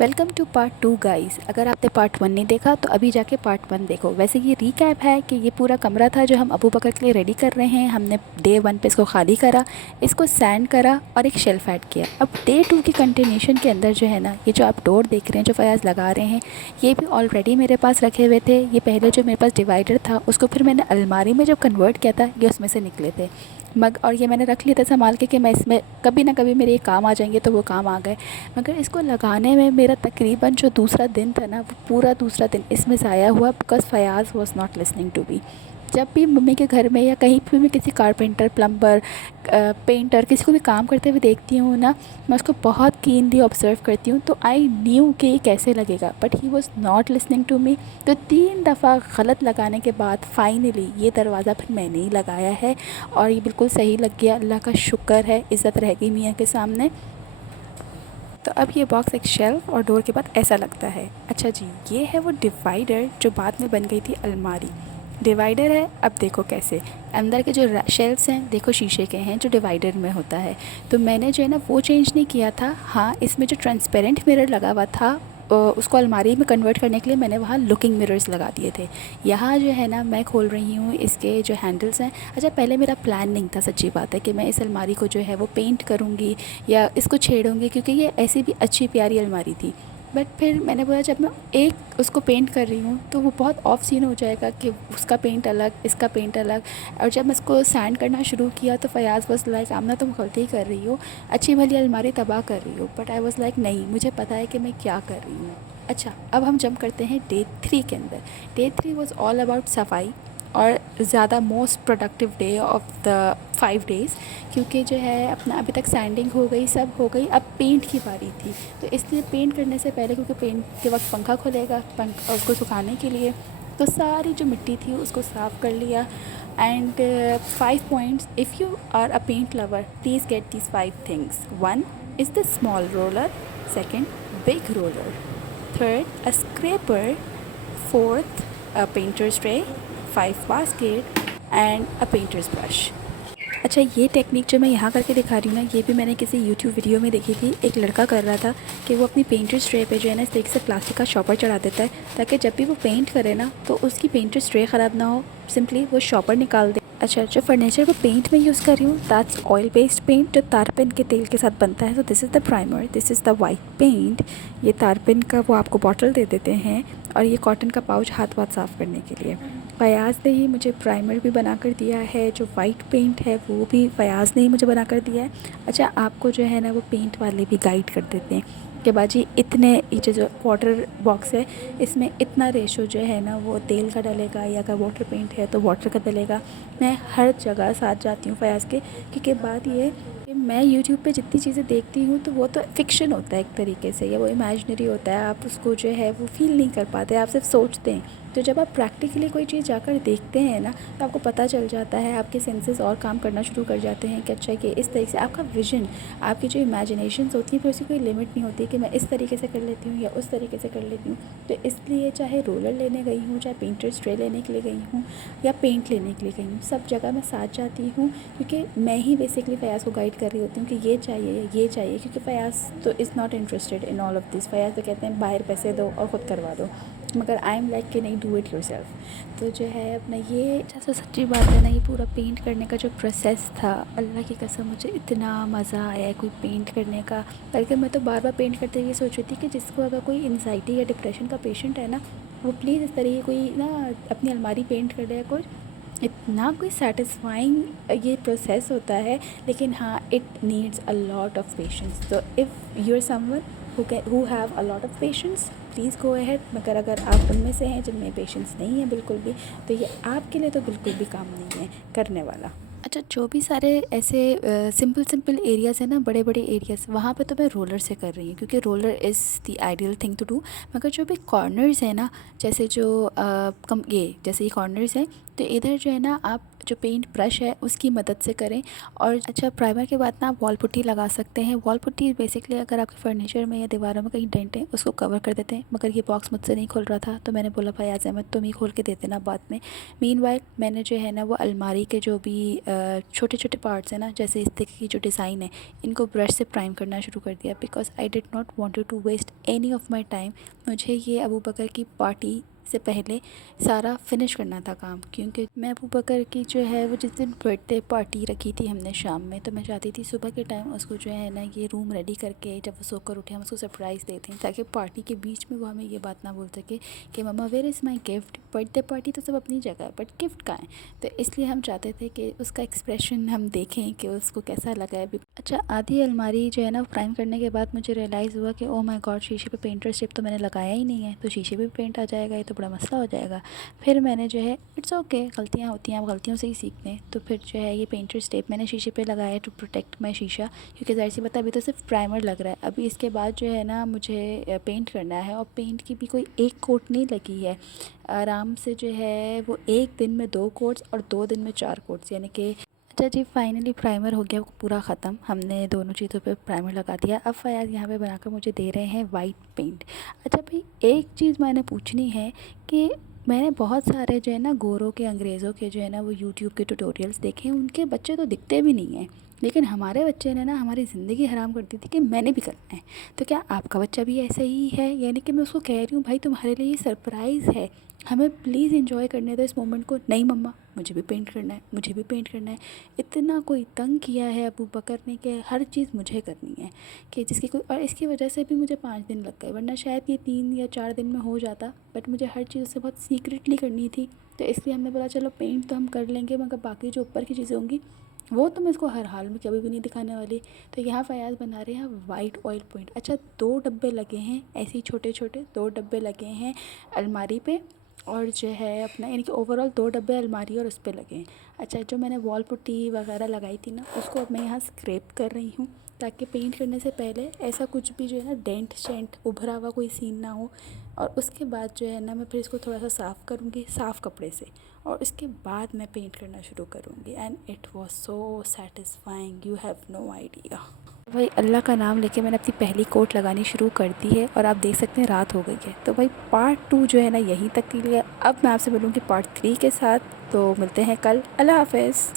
Welcome two part 2 guys. अगर आपने part 1 नहीं देखा तो अभी जाके पार्ट 1 देखो। वैसे ये रीकैप है कि ये पूरा कमरा था जो हम अबू बकर के लिए रेडी कर रहे हैं। हमने डे 1 पे इसको खाली करा, इसको सैंड करा और एक शेल्फ ऐड किया। अब डे 2 की कंटिन्यूशन के अंदर जो है ना, ये जो आप डोर देख रहे हैं जो फयाज़ लगा रहे हैं, ये भी ऑलरेडी मेरे पास रखे हुए थे। ये पहले जो मेरे पास डिवाइडर था उसको फिर मैंने अलमारी में जब कन्वर्ट किया था, ये उसमें से निकले थे मग, और ये मैंने रख लिया था संभाल के कि मैं इसमें कभी ना कभी मेरे ये काम आ जाएंगे, तो वो काम आ गए। मगर इसको लगाने में मेरा तकरीबन जो दूसरा दिन था ना, वो पूरा दूसरा दिन इसमें ज़ाया हुआ because Fayaz was not listening to me. जब भी मम्मी के घर में या कहीं भी मैं किसी कारपेंटर, प्लम्बर, पेंटर किसी को भी काम करते हुए देखती हूँ ना, मैं उसको बहुत कीनली ऑब्ज़र्व करती हूँ। तो आई न्यू कि ये कैसे लगेगा, but he was not listening to me. तो 3 दफ़ा गलत लगाने के बाद फाइनली ये दरवाज़ा फिर मैंने ही लगाया है और ये बिल्कुल सही लग गया। अल्लाह का शुक्र है, इज़्ज़त रह गई मियाँ के सामने। तो अब ये बॉक्स एक शेल्फ और डोर के बाद ऐसा लगता है। अच्छा जी, ये है वो डिवाइडर जो बाद में बन गई थी अलमारी। डिवाइडर है, अब देखो कैसे अंदर के जो शेल्फ्स हैं देखो शीशे के हैं जो डिवाइडर में होता है। तो मैंने जो है ना वो चेंज नहीं किया था। हाँ, इसमें जो ट्रांसपेरेंट मिरर लगा हुआ था उसको अलमारी में कन्वर्ट करने के लिए मैंने वहाँ लुकिंग मिरर्स लगा दिए थे। यहाँ जो है ना मैं खोल रही हूँ इसके जो हैंडल्स हैं। अच्छा, पहले मेरा प्लान नहीं था, सच्ची बात है, कि मैं इस अलमारी को जो है वो पेंट करूँगी या इसको छेड़ूँगी, क्योंकि ये ऐसी भी अच्छी प्यारी अलमारी थी। बट फिर मैंने बोला जब मैं एक उसको पेंट कर रही हूँ तो वो बहुत ऑफ सीन हो जाएगा कि उसका पेंट अलग, इसका पेंट अलग। और जब मैं इसको सैंड करना शुरू किया तो फयाज़ बस लाइक आमना तुम गलती कर रही हो, अच्छी भली अलमारी तबाह कर रही हो। बट आई वॉज़ लाइक नहीं, मुझे पता है कि मैं क्या कर रही हूँ। अच्छा, अब हम जंप करते हैं डे 3 के अंदर। डे 3 वॉज़ ऑल अबाउट सफाई और ज़्यादा most productive day of the 5 days, क्योंकि जो है अपना अभी तक सैंडिंग हो गई, सब हो गई, अब पेंट की बारी थी। तो इसलिए पेंट करने से पहले, क्योंकि पेंट के वक्त पंखा खुलेगा उसको सुखाने के लिए, तो सारी जो मिट्टी थी उसको साफ़ कर लिया। And 5 points, if you are a paint lover please get these 5 things. 1 is the small roller, second big roller, third a scraper, fourth a painter's tray, 5 basket and a painter's brush। अच्छा, ये technique जो मैं यहाँ करके दिखा रही हूँ ना, ये भी मैंने किसी यूट्यूब वीडियो में देखी थी। एक लड़का कर रहा था कि वो अपनी पेंटर्स ट्रे पे जो है ना इस तरीके से प्लास्टिक का शॉपर चढ़ा देता है, ताकि जब भी वो पेंट करे ना तो उसकी पेंटर्स ट्रे ख़राब ना हो, सिंपली वो शॉपर निकाल दे। अच्छा, जो फर्नीचर को पेंट में यूज़ कर रही हूँ दैट्स ऑयल बेस्ड पेंट जो तारपिन के तेल के साथ बनता है। तो this is the primer, this is the white paint. ये तारपिन का वो आपको बॉटल दे देते हैं, और ये कॉटन का पाउच हाथ वाथ साफ़ करने के लिए। फयाज़ ने ही मुझे प्राइमर भी बना कर दिया है, जो वाइट पेंट है वो भी फयाज़ ने ही मुझे बना कर दिया है। अच्छा, आपको जो है ना वो पेंट वाले भी गाइड कर देते हैं कि बाजी इतने, ये जो वाटर बॉक्स है इसमें इतना रेशो जो है ना वो तेल का डलेगा, या अगर वाटर पेंट है तो वाटर का डलेगा। मैं हर जगह साथ जाती हूँ फयाज़ के, क्योंकि बात ये है कि मैं यूट्यूब पे जितनी चीज़ें देखती हूँ तो वो तो फ़िक्शन होता है एक तरीके से, या वो इमेजिनरी होता है, आप उसको जो है वो फ़ील नहीं कर पाते, आप सिर्फ सोचते हैं। तो जब आप प्रैक्टिकली कोई चीज़ जाकर देखते हैं ना तो आपको पता चल जाता है, आपके सेंसेस और काम करना शुरू कर जाते हैं कि अच्छा कि इस तरीके से आपका विजन, आपकी जो इमेजिनेशंस होती हैं फिर उसकी कोई लिमिट नहीं होती कि मैं इस तरीके से कर लेती हूँ या उस तरीके से कर लेती हूँ। तो इसलिए चाहे रोलर लेने गई हूँ, चाहे पेंटर्स ट्रे लेने के लिए गई हूँ या पेंट लेने के लिए गई हूँ, सब जगह मैं साथ जाती हूँ, क्योंकि मैं ही बेसिकली फयाज़ को गाइड कर रही होती हूँ कि ये चाहिए ये चाहिए। क्योंकि फयाज़ तो is not interested in all of this. Fayaz तो कहते हैं बाहर पैसे दो और ख़ुद करवा दो, मगर आई एम लाइक कि नहीं, डू इट योरसेल्फ। तो जो है अपना ये, अच्छा सच्ची बात है ना, ये पूरा पेंट करने का जो प्रोसेस था, अल्लाह की कसम मुझे इतना मज़ा आया है कोई पेंट करने का। बल्कि मैं तो बार बार पेंट करते हुए सोच रही थी कि जिसको अगर कोई एंजाइटी या डिप्रेशन का पेशेंट है ना, वो प्लीज़ इस तरीके कोई ना अपनी अलमारी पेंट कर दे कुछ। इतना कोई सेटिस्फाइंग ये प्रोसेस होता है। लेकिन हाँ, it needs a lot of patience. तो if you are someone who have a lot of patience, please go ahead. मगर अगर आप उनमें से हैं जिनमें पेशेंस नहीं है बिल्कुल भी, तो ये आपके लिए तो बिल्कुल भी काम नहीं है करने वाला। अच्छा, जो भी सारे ऐसे सिंपल सिंपल एरियाज़ हैं ना, बड़े बड़े एरियाज़, वहाँ पे तो मैं रोलर से कर रही हूँ, क्योंकि roller is the ideal thing to do. मगर जो भी कॉर्नर्स हैं ना, जैसे जो जैसे ये कॉर्नर्स हैं, तो इधर जो है ना आप जो पेंट ब्रश है उसकी मदद से करें। और अच्छा, प्राइमर के बाद ना आप वॉल पुट्टी लगा सकते हैं। वॉल पुट्टी बेसिकली अगर आपके फर्नीचर में या दीवारों में कहीं डेंट है उसको कवर कर देते हैं। मगर ये बॉक्स मुझसे नहीं खुल रहा था तो मैंने बोला भाई आज अहमद तुम ही खोल के दे देना बाद में। मीनवाइल मैंने जो है ना वो अलमारी के जो भी छोटे छोटे पार्ट्स हैं ना, जैसे इस तरीके की जो डिज़ाइन है, इनको ब्रश से प्राइम करना शुरू कर दिया because I did not wanted to waste any of my time. मुझे ये अबू बकर की पार्टी से पहले सारा फिनिश करना था काम, क्योंकि मैं अबू बकर की जो है वो जिस दिन बर्थडे पार्टी रखी थी हमने शाम में, तो मैं चाहती थी सुबह के टाइम उसको जो है ना ये रूम रेडी करके जब वो सोकर उठे हम उसको सरप्राइज़ देते हैं, ताकि पार्टी के बीच में वो हमें ये बात ना बोल सके कि मम्मा where is my gift. Birthday party तो सब अपनी जगह है बट गिफ्ट कहाँ है। तो इसलिए हम चाहते थे कि उसका एक्सप्रेशन हम देखें कि उसको कैसा लगा है। अच्छा, आधी अलमारी जो है ना प्राइम करने के बाद मुझे रियलाइज़ हुआ कि ओह माय गॉड, शीशे पे पेंटर स्ट्रिप तो मैंने लगाया ही नहीं है, तो शीशे पे पेंट आ जाएगा, ये तो बड़ा मसला हो जाएगा। फिर मैंने जो है इट्स ओके, गलतियाँ होती हैं, आप गलतियों से ही सीखते हैं। तो फिर जो है ये पेंटर स्ट्रिप मैंने शीशे पे लगाया टू प्रोटेक्ट माई शीशा, क्योंकि ज़ाहिर सी बात है अभी तो सिर्फ प्राइमर लग रहा है। अभी इसके बाद जो है ना मुझे पेंट करना है, और पेंट की भी कोई एक कोट नहीं लगी है, आराम से जो है वो एक दिन में 2 कोट्स और 2 दिन में 4 कोट्स, यानी कि अच्छा जी फाइनली प्राइमर हो गया पूरा ख़त्म। हमने दोनों चीज़ों पे प्राइमर लगा दिया। अब फयाज़ यहाँ पे बनाकर मुझे दे रहे हैं वाइट पेंट। अच्छा भाई, एक चीज़ मैंने पूछनी है कि मैंने बहुत सारे जो है ना गोरों के, अंग्रेज़ों के जो है ना वो यूट्यूब के ट्यूटोरियल्स देखे, उनके बच्चे तो दिखते भी नहीं हैं, लेकिन हमारे बच्चे ने ना हमारी ज़िंदगी हराम कर दी थी कि मैंने भी करना है। तो क्या आपका बच्चा भी ऐसा ही है? यानी कि मैं उसको कह रही हूँ भाई तुम्हारे लिए ये सरप्राइज़ है, हमें प्लीज़ एंजॉय करने दो इस मोमेंट को। नहीं मम्मा मुझे भी पेंट करना है, मुझे भी पेंट करना है। इतना कोई तंग किया है अबू बकर ने कि हर चीज़ मुझे करनी है, कि जिसकी कोई, और इसकी वजह से भी मुझे 5 दिन लग गए, वरना शायद ये 3 या 4 दिन में हो जाता, बट मुझे हर चीज़ से बहुत सीक्रेटली करनी थी। तो इसलिए हमने बोला चलो पेंट तो हम कर लेंगे, मगर बाकी जो ऊपर की चीज़ें होंगी वो तो मैं इसको हर हाल में कभी भी नहीं दिखाने वाली। तो यहाँ फयाज़ बना रहे हैं वाइट ऑयल पेंट। अच्छा, 2 डब्बे लगे हैं ऐसे ही छोटे छोटे, 2 डब्बे लगे हैं अलमारी पे, और जो है अपना यानी कि ओवरऑल 2 डब्बे अलमारी और उस पे लगे हैं। अच्छा, जो मैंने वॉल पुट्टी वगैरह लगाई थी ना उसको अब मैं यहाँ स्क्रैप कर रही हूँ, ताकि पेंट करने से पहले ऐसा कुछ भी जो है ना डेंट शेंट उभरा हुआ कोई सीन ना हो। और उसके बाद जो है ना मैं फिर इसको थोड़ा सा साफ़ करूँगी साफ़ कपड़े से, और उसके बाद मैं पेंट करना शुरू करूँगी। And it was so satisfying, you have no idea. भाई अल्लाह का नाम लेके मैंने अपनी पहली कोट लगानी शुरू कर दी है, और आप देख सकते हैं रात हो गई है। तो भाई पार्ट 2 जो है ना यहीं तक के लिए। अब मैं आपसे मिलूँगी पार्ट 3 के साथ। तो मिलते हैं कल। अल्लाह हाफ़िज़।